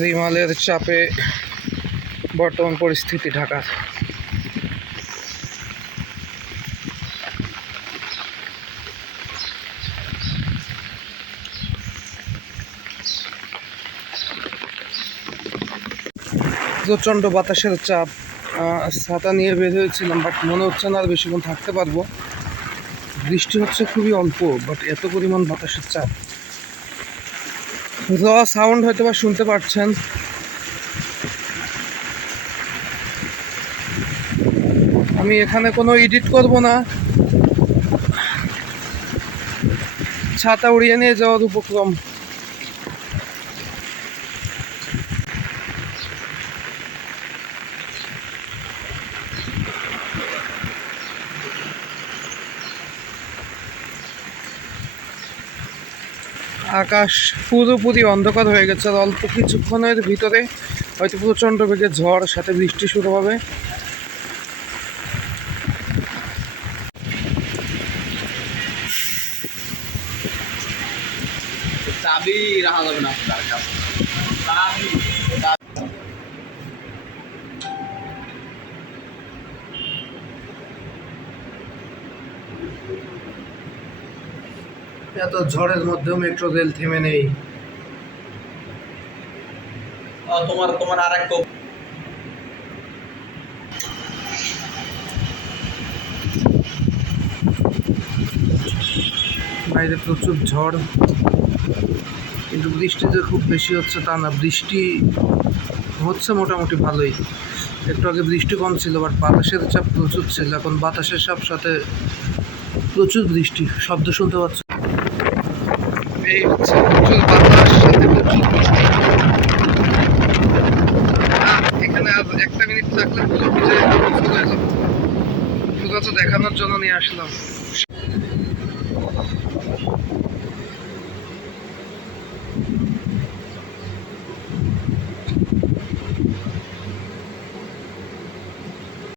রিমালের চাপে বর্তমান পরিস্থিতি ঢাকার। প্রচণ্ড বাতাসের চাপ ছাতা নিয়ে বের হয়েছিলাম বাট মনে হচ্ছে না আর বেশিক্ষণ থাকতে পারব। বৃষ্টি হচ্ছে খুবই অল্প বাট এত পরিমাণ বাতাসের চাপ। র সাউন্ড হয়তো বা শুনতে পাচ্ছেন। আমি এখানে কোনো এডিট করব না। ছাতা উড়িয়ে নিয়ে যাওয়ার উপক্রম। আকাশ পুরোপুরি অন্ধকার হয়ে গেছে। আর অল্প কিছুক্ষণের ভিতরে হয়তো প্রচণ্ড বেগে ঝড়, সাথে বৃষ্টি শুরু হবে। চাবি রাখা যাবে না এত ঝড়ের মধ্যেও মেট্রো রেল থেমে নেই। তোমার তোমার আর এক বাইরে প্রচুর ঝড়। কিন্তু বৃষ্টি যে খুব বেশি হচ্ছে তা না। বৃষ্টি হচ্ছে মোটামুটি ভালোই। একটু আগে বৃষ্টি কম ছিল বাট বাতাসের চাপ প্রচুর ছিল। এখন বাতাসের চাপ সাথে প্রচুর বৃষ্টি। শব্দ শুনতে পাচ্ছ? এই হচ্ছে প্রচুর এখানে আর একটা মিনিট থাকলে দেখানোর জন্য নিয়ে আসলাম।